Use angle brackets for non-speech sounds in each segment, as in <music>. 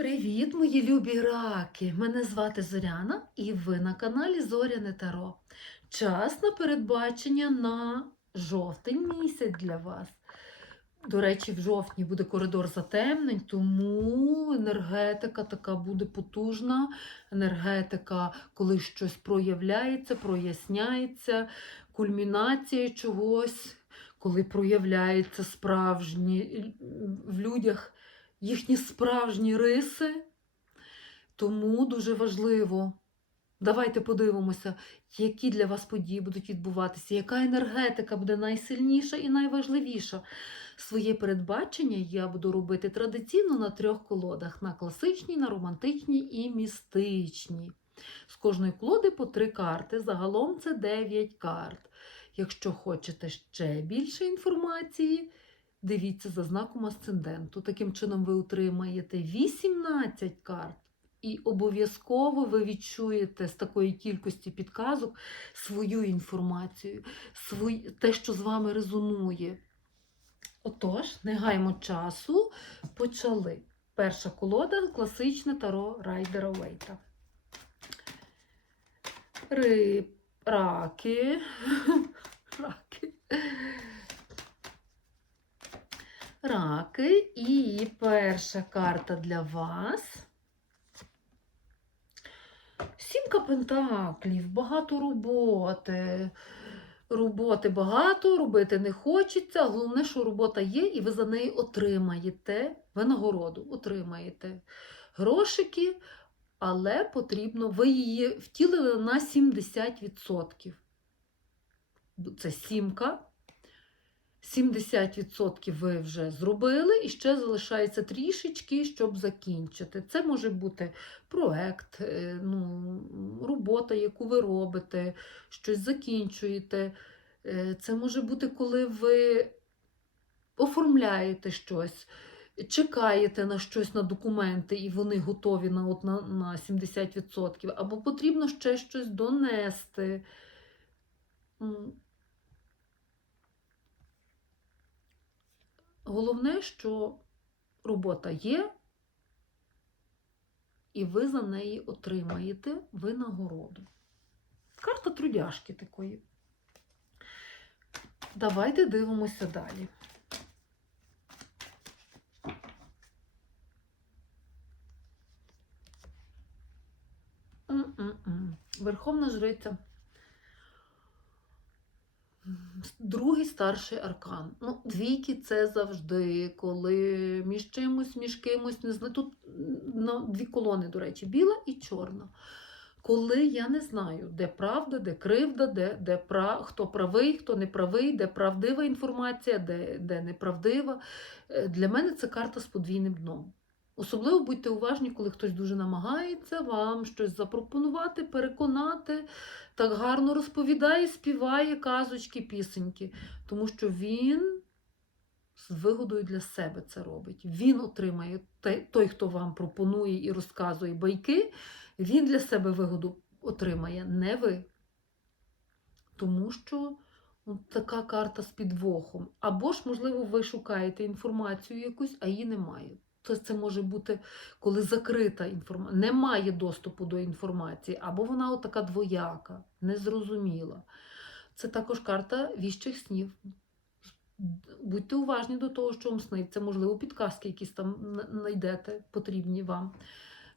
Привіт, мої любі раки! Мене звати Зоряна і ви на каналі Зоряне Таро. Час на передбачення на жовтень місяць для вас. До речі, в жовтні буде коридор затемнень, тому енергетика така буде потужна. Енергетика, коли щось проявляється, проясняється, кульмінація чогось, коли проявляється справжні в людях їхні справжні риси. Тому дуже важливо. Давайте подивимося, які для вас події будуть відбуватися, яка енергетика буде найсильніша і найважливіша. Своє передбачення я буду робити традиційно на трьох колодах: на класичній, на романтичній і містичній. З кожної колоди по три карти. Загалом це 9 карт. Якщо хочете ще більше інформації, Дивіться за знаком асценденту. Таким чином ви отримаєте 18 карт. І обов'язково ви відчуєте з такої кількості підказок свою інформацію, свої, те, що з вами резонує. Отож, не гаймо часу, почали. Перша колода класичне таро Райдера Уейта. Риб. Раки раки. І перша карта для вас. Сімка пентаклів, багато роботи. Роботи багато, робити не хочеться. Головне, що робота є, і ви за неї отримаєте винагороду, отримаєте грошики, але потрібно, ви її втілили на 70%. Це сімка. 70% ви вже зробили, і ще залишається трішечки, щоб закінчити. Це може бути проект, е, ну, робота, яку ви робите, щось закінчуєте. Е, це може бути, коли ви оформляєте щось. Чекаєте на щось на документи, і вони готові на от на, на 70%, або потрібно ще щось донести. Головне, що робота є, і ви за неї отримаєте винагороду. Карта трудяшки такої. Давайте дивимося далі. Верховна жриця. Другий старший аркан. Ну, Двійки це завжди, коли між чимось, між кимось, не знаю. Тут ну, дві колони, до речі, біла і чорна. Коли я не знаю, де правда, де кривда, де де прав, хто правий, хто не правий, де правдива інформація, де, де неправдива. Е, для мене це карта з подвійним дном. Особливо будьте уважні, коли хтось дуже намагається вам щось запропонувати, переконати, так гарно розповідає, співає казочки, пісеньки, тому що він з вигодою для себе це робить. Він отримає той, хто вам пропонує і розказує байки, він для себе вигоду отримає, не ви. Тому що ну, така карта з підвохом. Або ж, можливо, ви шукаєте інформацію якусь, а її немає. То це може бути, коли закрита інформація, немає доступу до інформації, або вона така двояка, незрозуміла. Це також карта віщих снів. Будьте уважні до того, що вам сниться, можливо, підказки якісь там знайдете, потрібні вам.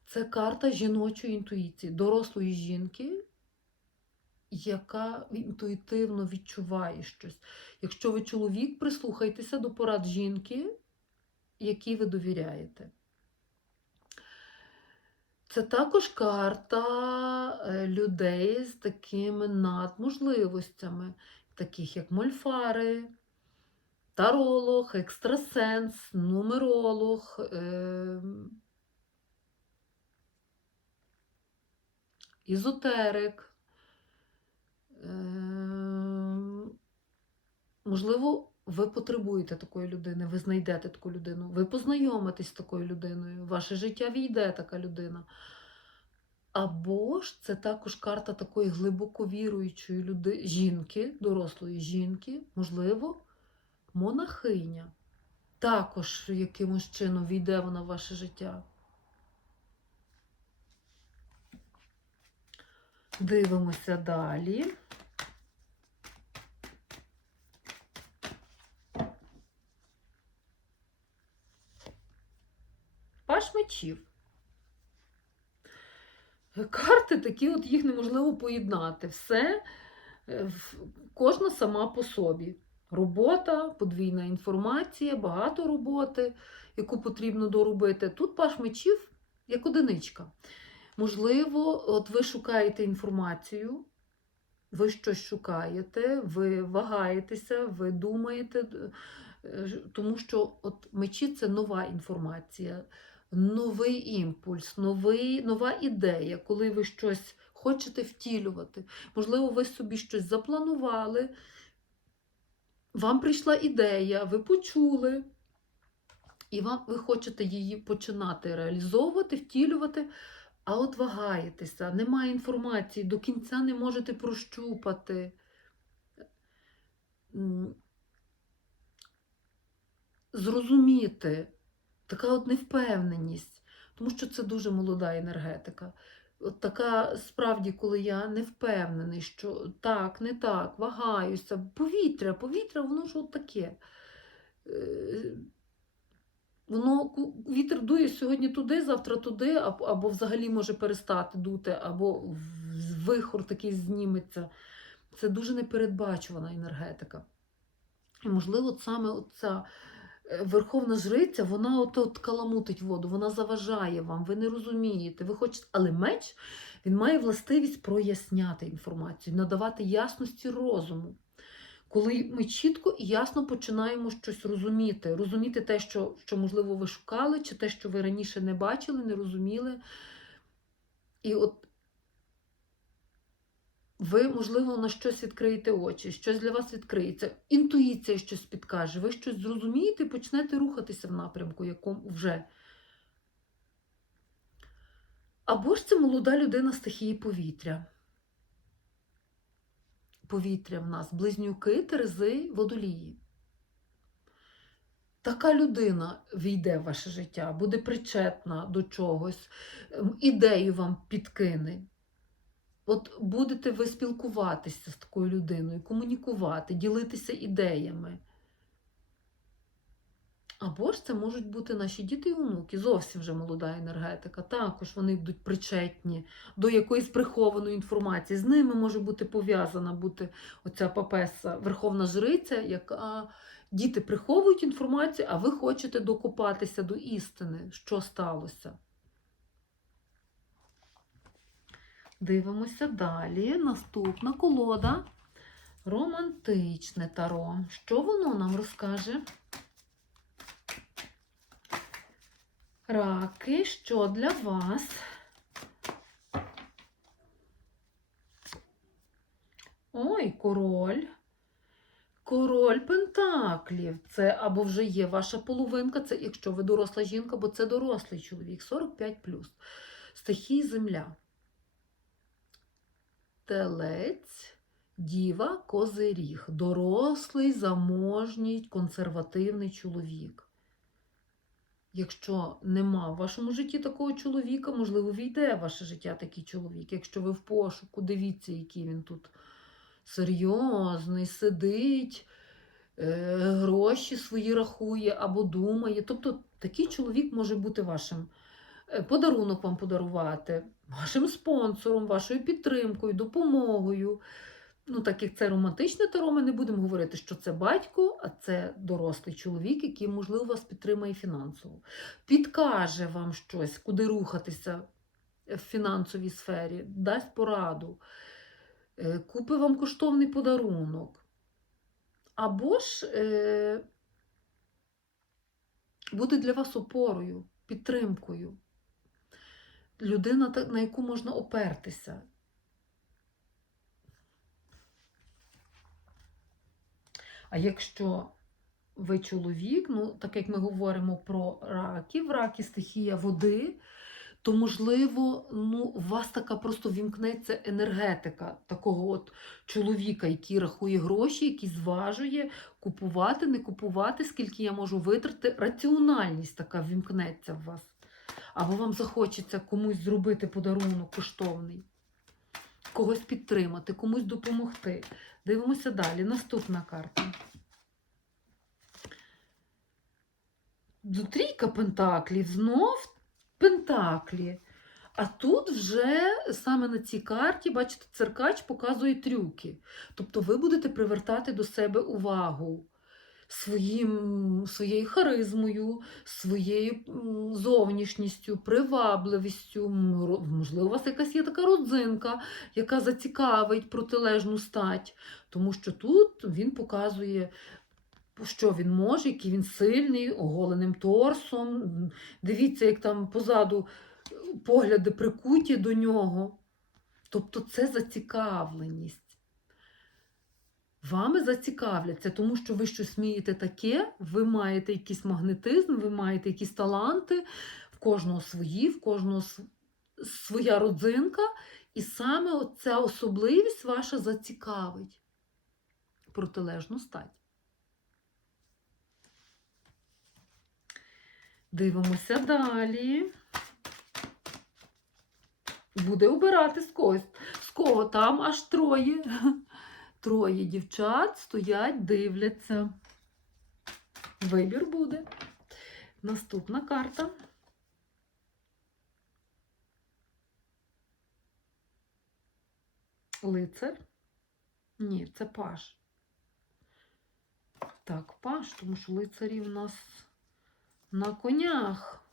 Це карта жіночої інтуїції, дорослої жінки, яка інтуїтивно відчуває щось. Якщо ви чоловік, прислухайтеся до порад жінки якій ви довіряєте. Це також карта е, людей з такими надможливостями, таких як мольфари, таролог, екстрасенс, нумеролог. Е Ізотерик, е можливо, ви потребуєте такої людини, ви знайдете таку людину, ви познайомитесь з такою людиною, ваше життя війде така людина. Або ж це також карта такої глибоко віруючої люди, жінки, дорослої жінки, можливо, монахиня. Також якимось чином війде вона в ваше життя. Дивимося далі. Мечів. Карти такі, от їх неможливо поєднати. Все, е, кожна сама по собі. Робота, подвійна інформація, багато роботи, яку потрібно доробити. Тут паш мечів як одиничка. Можливо, от ви шукаєте інформацію, ви щось шукаєте, ви вагаєтеся, ви думаєте, е, тому що от мечі це нова інформація, новий імпульс, новий, нова ідея, коли ви щось хочете втілювати. Можливо, ви собі щось запланували, вам прийшла ідея, ви почули, і вам, ви хочете її починати реалізовувати, втілювати. А от вагаєтеся, немає інформації, до кінця не можете прощупати. Зрозуміти, така от невпевненість, тому що це дуже молода енергетика. От така справді, коли я не впевнений, що так, не так, вагаюся, повітря, повітря, воно ж от таке. Е, Воно вітер дує сьогодні туди, завтра туди, або, взагалі може перестати дути, або вихор такий зніметься. Це дуже непередбачувана енергетика. І, можливо, саме ця верховна жриця, вона от, от каламутить воду, вона заважає вам, ви не розумієте, ви хочете. Але меч він має властивість проясняти інформацію, надавати ясності розуму коли ми чітко і ясно починаємо щось розуміти, розуміти те, що, що можливо, ви шукали, чи те, що ви раніше не бачили, не розуміли. І от ви, можливо, на щось відкриєте очі, щось для вас відкриється, інтуїція щось підкаже, ви щось зрозумієте і почнете рухатися в напрямку, якому вже. Або ж це молода людина стихії повітря повітря в нас, близнюки, терези, водолії. Така людина війде в ваше життя, буде причетна до чогось, ем, ідею вам підкине. От будете ви спілкуватися з такою людиною, комунікувати, ділитися ідеями. Або ж це можуть бути наші діти і онуки, зовсім вже молода енергетика. Також вони будуть причетні до якоїсь прихованої інформації. З ними може бути пов'язана бути оця папеса, верховна жриця, яка діти приховують інформацію, а ви хочете докопатися до істини, що сталося. Дивимося далі. Наступна колода. Романтичне таро. Що воно нам розкаже? Раки, що для вас? Ой, король. Король Пентаклів. Це або вже є ваша половинка, це якщо ви доросла жінка, бо це дорослий чоловік, 45 Стихій земля. Телець, діва, козиріг. Дорослий, заможній, консервативний чоловік. Якщо нема в вашому житті такого чоловіка, можливо, війде в ваше життя такий чоловік. Якщо ви в пошуку, дивіться, який він тут серйозний, сидить, е, гроші свої рахує або думає. Тобто такий чоловік може бути вашим е, подарунок вам подарувати, вашим спонсором, вашою підтримкою, допомогою. Ну, так як це романтичне таро, ми не будемо говорити, що це батько, а це дорослий чоловік, який, можливо, вас підтримає фінансово. Підкаже вам щось, куди рухатися в фінансовій сфері, дасть пораду, е, купить вам коштовний подарунок. Або ж е, буде для вас опорою, підтримкою. Людина, на яку можна опертися. А якщо ви чоловік, ну так як ми говоримо про раків, раки стихія води, то можливо, ну, у вас така просто вімкнеться енергетика такого от чоловіка, який рахує гроші, який зважує, купувати, не купувати, скільки я можу витрати. Раціональність така вімкнеться в вас. Або вам захочеться комусь зробити подарунок коштовний. когось підтримати, комусь допомогти. Дивимося далі. Наступна карта. Трійка пентаклів, знов пентаклі. А тут вже саме на цій карті, бачите, циркач показує трюки. Тобто ви будете привертати до себе увагу своїм, своєю харизмою, своєю зовнішністю, привабливістю. Можливо, у вас якась є така родзинка, яка зацікавить протилежну стать. Тому що тут він показує, що він може, який він сильний, оголеним торсом. Дивіться, як там позаду погляди прикуті до нього. Тобто це зацікавленість. Вами зацікавляться, тому що ви щось вмієте таке, ви маєте якийсь магнетизм, ви маєте якісь таланти, в кожного свої, в кожного своя родзинка, і саме ця особливість ваша зацікавить протилежну стать. Дивимося далі. Буде обирати з когось. З кого там аж троє. Троє дівчат стоять, дивляться. Вибір буде. Наступна карта. Лицар. Ні, це паш. Так, паш, тому що лицарі у нас на конях.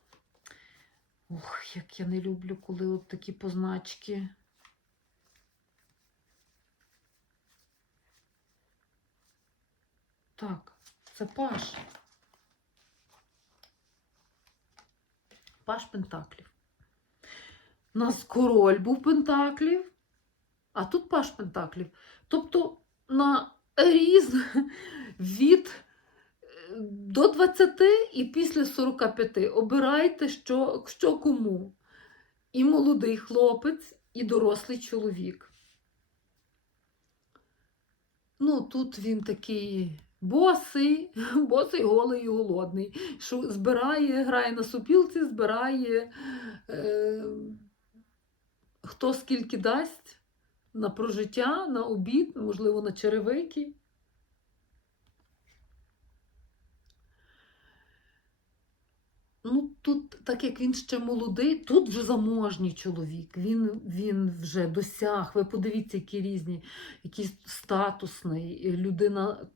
Ох, як я не люблю, коли от такі позначки. Так, це паш. Паш Пентаклів. У нас король був Пентаклів, а тут паш Пентаклів. Тобто на різ <laughs> від е, до 20 і після 45. Обирайте, що, що кому. І молодий хлопець, і дорослий чоловік. Ну, тут він такий босий, <laughs> босий, голий і голодний. Що збирає, грає на супілці, збирає е, хто скільки дасть на прожиття, на обід, можливо, на черевики. Ну, тут, так як він ще молодий, тут вже заможній чоловік. Він, він вже досяг. Ви подивіться, які різні, який статусний, людина,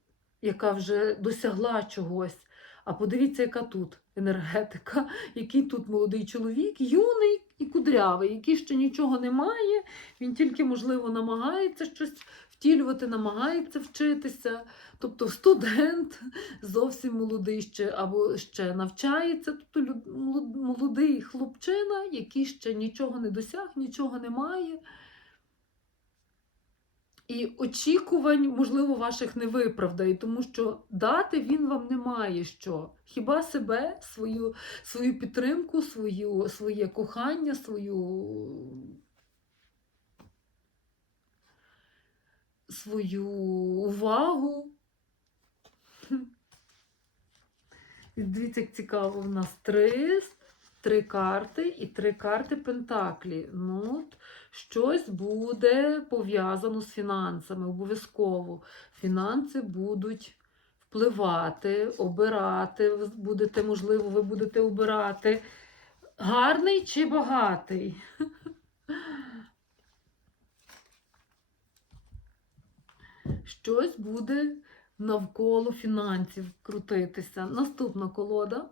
яка вже досягла чогось. А подивіться, яка тут енергетика, який тут молодий чоловік, юний і кудрявий, який ще нічого не має. Він тільки, можливо, намагається щось втілювати, намагається вчитися. Тобто студент зовсім молодий ще або ще навчається, тобто молодий хлопчина, який ще нічого не досяг, нічого не має. І очікувань, можливо, ваших не виправдає, тому що дати він вам не має що. Хіба себе, свою, свою підтримку, свою, своє кохання, свою, свою увагу. Дивіться, як цікаво, в нас три, три карти і три карти Пентаклі. Ну, щось буде пов'язано з фінансами, обов'язково. Фінанси будуть впливати, обирати. Будете, можливо, ви будете обирати гарний чи багатий. <laughs> Щось буде навколо фінансів крутитися. Наступна колода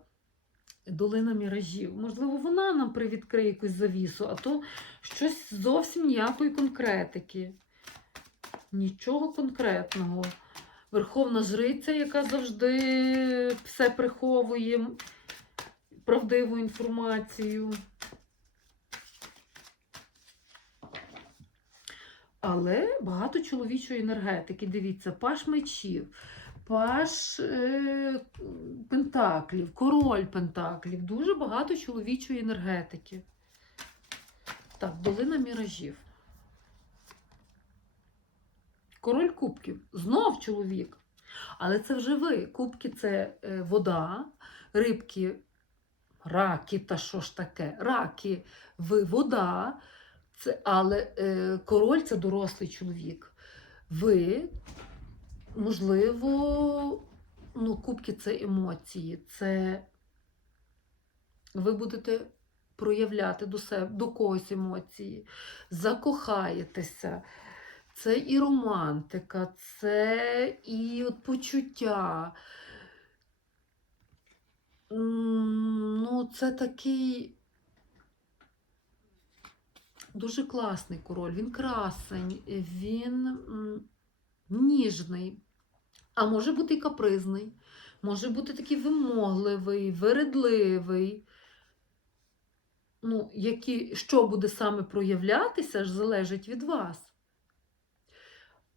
долина міражів. Можливо, вона нам привідкриє якусь завісу, а то щось зовсім ніякої конкретики. Нічого конкретного. Верховна жриця, яка завжди все приховує правдиву інформацію. Але багато чоловічої енергетики. Дивіться, паш мечів, паш е, пентаклів, король пентаклів. Дуже багато чоловічої енергетики. Так, долина міражів. Король кубків. Знов чоловік. Але це вже ви. Кубки це е, вода, рибки, раки, та що ж таке? Раки, ви вода, Це, але е, король це дорослий чоловік. Ви, можливо, ну, кубки це емоції. Це ви будете проявляти до себе, до когось емоції, закохаєтеся. Це і романтика, це і от почуття. Ну, це такий дуже класний король. Він красень, він ніжний, а може бути і капризний, може бути такий вимогливий, вередливий. Ну, які, що буде саме проявлятися, ж залежить від вас.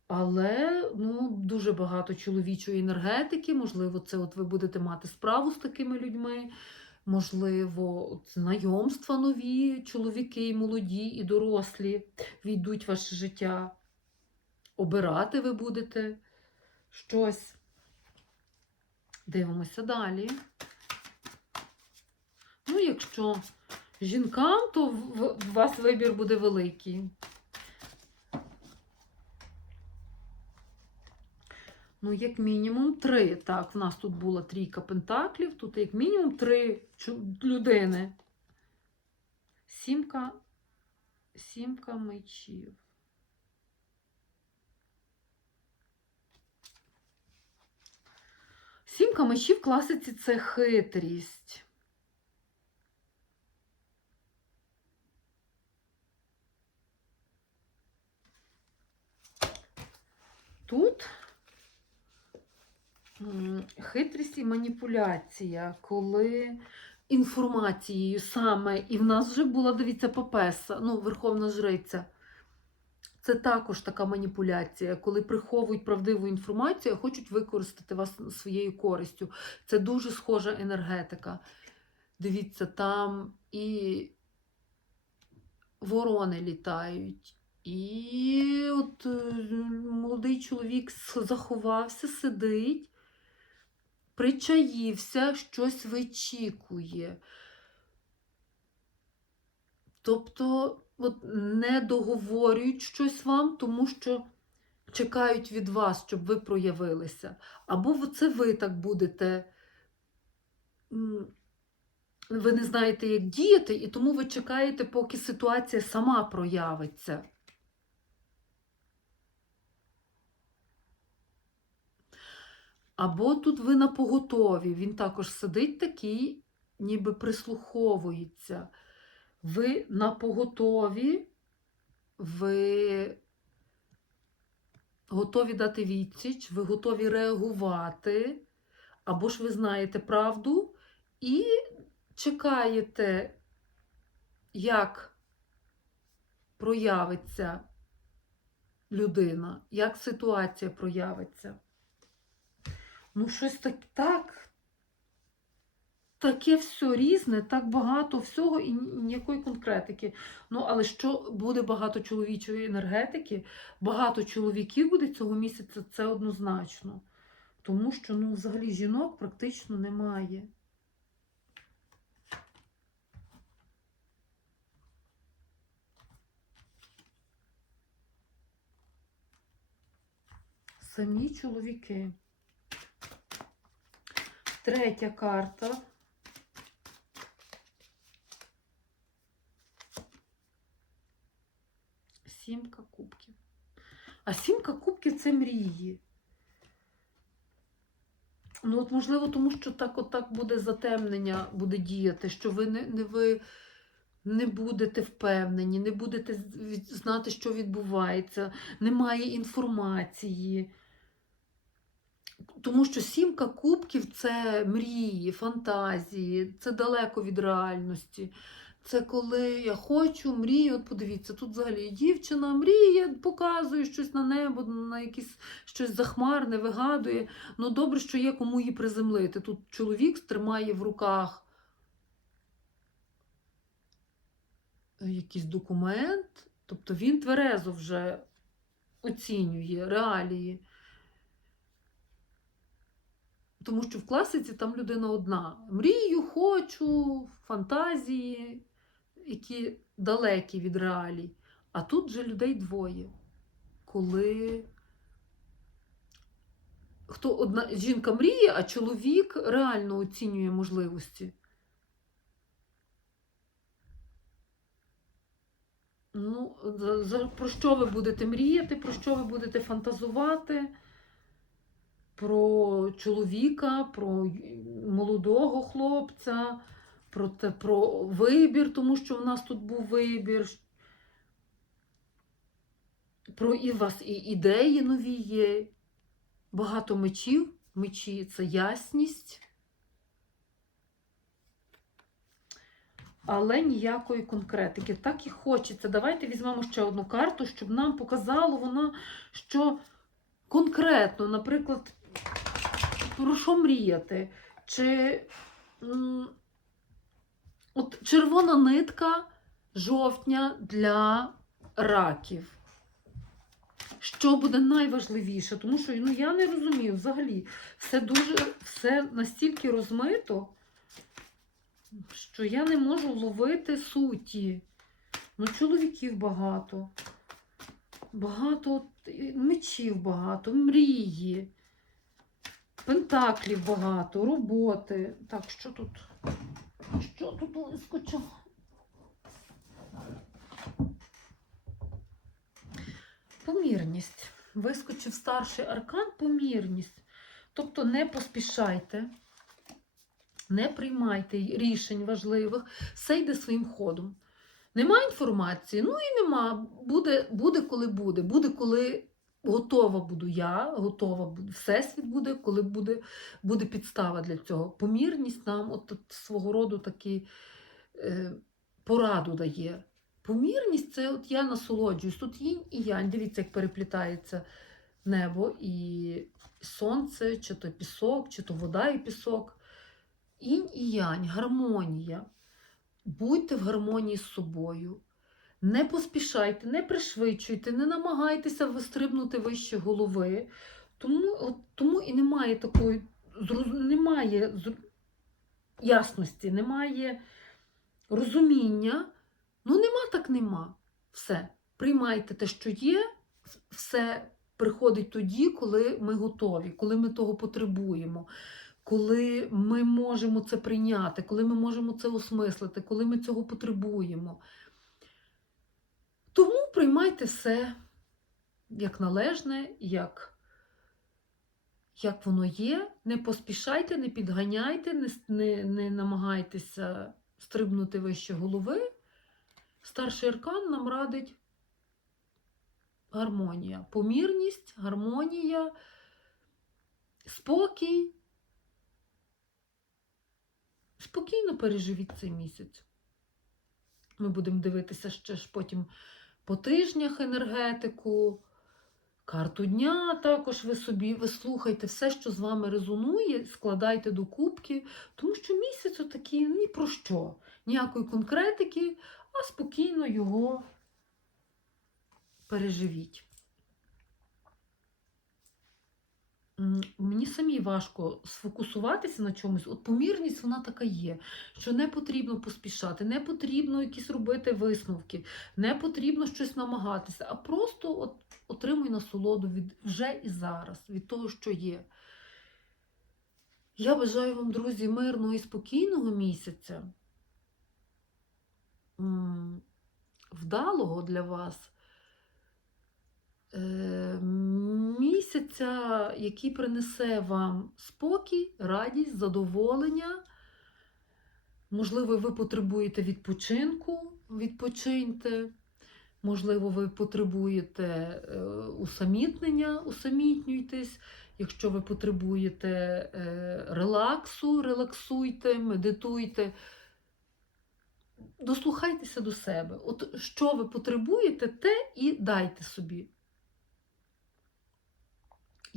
Але ну, дуже багато чоловічої енергетики, можливо, це от ви будете мати справу з такими людьми, можливо, знайомства нові, чоловіки, молоді і дорослі війдуть в ваше життя. Обирати ви будете щось. Дивимося далі. Ну, якщо жінкам, то в вас вибір буде великий. Ну, як мінімум три. Так, в нас тут була трійка пентаклів, тут як мінімум три людини. Сімка, сімка мечів. Сімка мечів в класиці це хитрість. Тут хитрість і маніпуляція, коли інформацією саме, і в нас вже була, дивіться, папеса, ну, Верховна Жриця. Це також така маніпуляція, коли приховують правдиву інформацію, а хочуть використати вас своєю користю. Це дуже схожа енергетика. Дивіться, там і ворони літають, і от е, молодий чоловік заховався, сидить, причаївся, щось вичікує. Тобто, от не договорюють щось вам, тому що чекають від вас, щоб ви проявилися. Або це ви так будете. Ви не знаєте, як діяти, і тому ви чекаєте, поки ситуація сама проявиться. Або тут ви на поготові. Він також сидить такий, ніби прислуховується. Ви на поготові, ви готові дати відсіч, ви готові реагувати, або ж ви знаєте правду і чекаєте, як проявиться людина, як ситуація проявиться. Ну, щось так, так, таке все різне, так багато всього і ніякої конкретики. Ну, але що буде багато чоловічої енергетики, багато чоловіків буде цього місяця, це однозначно. Тому що ну, взагалі жінок практично немає. Самі чоловіки. Третя карта. Сімка кубків. А сімка кубків це мрії. Ну, от, можливо, тому що так, от буде затемнення буде діяти, що ви не, не ви не будете впевнені, не будете знати, що відбувається, немає інформації. Тому що сімка кубків це мрії, фантазії, це далеко від реальності. Це коли я хочу, мрію. От подивіться, тут взагалі дівчина мріє, показує щось на небо, на якісь щось захмарне, вигадує. Ну добре, що є кому її приземлити. Тут чоловік тримає в руках якийсь документ, тобто він тверезо вже оцінює реалії. Тому що в класиці там людина одна. Мрію, хочу, фантазії, які далекі від реалій. А тут же людей двоє. Коли хто одна жінка мріє, а чоловік реально оцінює можливості. Ну, про що ви будете мріяти, про що ви будете фантазувати? Про чоловіка, про молодого хлопця, про, те, про вибір, тому що в нас тут був вибір. Про і у вас і ідеї нові є. Багато мечів. Мечі це ясність. Але ніякої конкретики. Так і хочеться. Давайте візьмемо ще одну карту, щоб нам показало воно, що конкретно, наприклад, про що мріяти? Чи от червона нитка жовтня для раків. Що буде найважливіше? Тому що ну, я не розумію взагалі. Все дуже, все настільки розмито, що я не можу вловити суті. Ну, чоловіків багато. Багато мечів багато, мрії, пентаклів багато, роботи. Так, що тут? Що тут вискочило? Помірність. Вискочив старший аркан помірність. Тобто не поспішайте, не приймайте рішень важливих, все йде своїм ходом. Нема інформації, ну і нема. Буде, буде коли буде. Буде, коли готова буду я, готова буде. Всесвіт буде, коли буде, буде підстава для цього. Помірність нам от, от свого роду такі е, пораду дає. Помірність це от я насолоджуюсь. Тут їнь і янь. Дивіться, як переплітається небо і сонце, чи то пісок, чи то вода і пісок. Інь і янь, гармонія. Будьте в гармонії з собою. Не поспішайте, не пришвидшуйте, не намагайтеся вистрибнути вище голови. Тому, от, тому і немає такої немає ясності, немає розуміння. Ну, нема так нема. Все. Приймайте те, що є, все приходить тоді, коли ми готові, коли ми того потребуємо, коли ми можемо це прийняти, коли ми можемо це осмислити, коли ми цього потребуємо. Тому приймайте все як належне, як, як воно є. Не поспішайте, не підганяйте, не, не, не намагайтеся стрибнути вище голови. Старший аркан нам радить гармонія, помірність, гармонія, спокій. Спокійно переживіть цей місяць. Ми будемо дивитися ще ж потім по тижнях енергетику, карту дня також ви собі ви слухайте все, що з вами резонує, складайте до кубки, тому що місяць отакий ні про що, ніякої конкретики, а спокійно його переживіть. Мені самі важко сфокусуватися на чомусь. От помірність вона така є, що не потрібно поспішати, не потрібно якісь робити висновки, не потрібно щось намагатися, а просто от отримуй насолоду від вже і зараз, від того, що є. Я бажаю вам, друзі, мирного і спокійного місяця, вдалого для вас. Е, Місяця, який принесе вам спокій, радість, задоволення. Можливо, ви потребуєте відпочинку, відпочиньте. Можливо, ви потребуєте е, усамітнення, усамітнюйтесь. Якщо ви потребуєте е, релаксу, релаксуйте, медитуйте. Дослухайтеся до себе. От що ви потребуєте, те і дайте собі.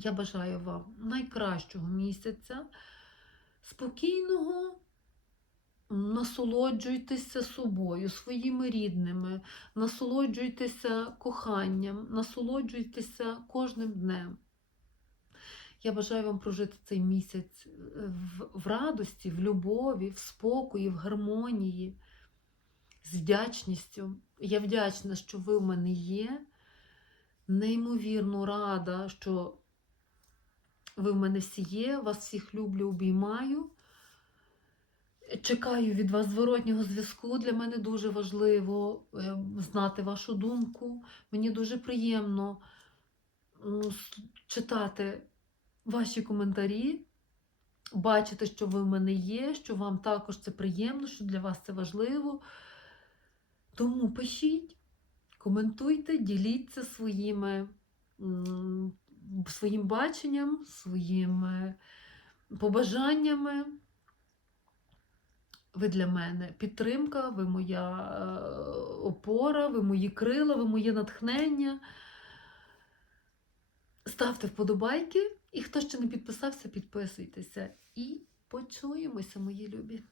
Я бажаю вам найкращого місяця, спокійного, насолоджуйтеся собою, своїми рідними, насолоджуйтеся коханням, насолоджуйтеся кожним днем. Я бажаю вам прожити цей місяць е, в, радості, в любові, в спокої, в гармонії, з вдячністю. Я вдячна, що ви в мене є. Неймовірно рада, що ви в мене всі є. Вас всіх люблю, обіймаю. Чекаю від вас зворотнього зв'язку. Для мене дуже важливо е, знати вашу думку. Мені дуже приємно читати ваші коментарі, бачити, що ви в мене є, що вам також це приємно, що для вас це важливо. Тому пишіть, коментуйте, діліться своїми, своїм баченням, своїми побажаннями. Ви для мене підтримка, ви моя е, опора, ви мої крила, ви моє натхнення. Ставте вподобайки, і хто ще не підписався, підписуйтеся. І почуємося, мої любі.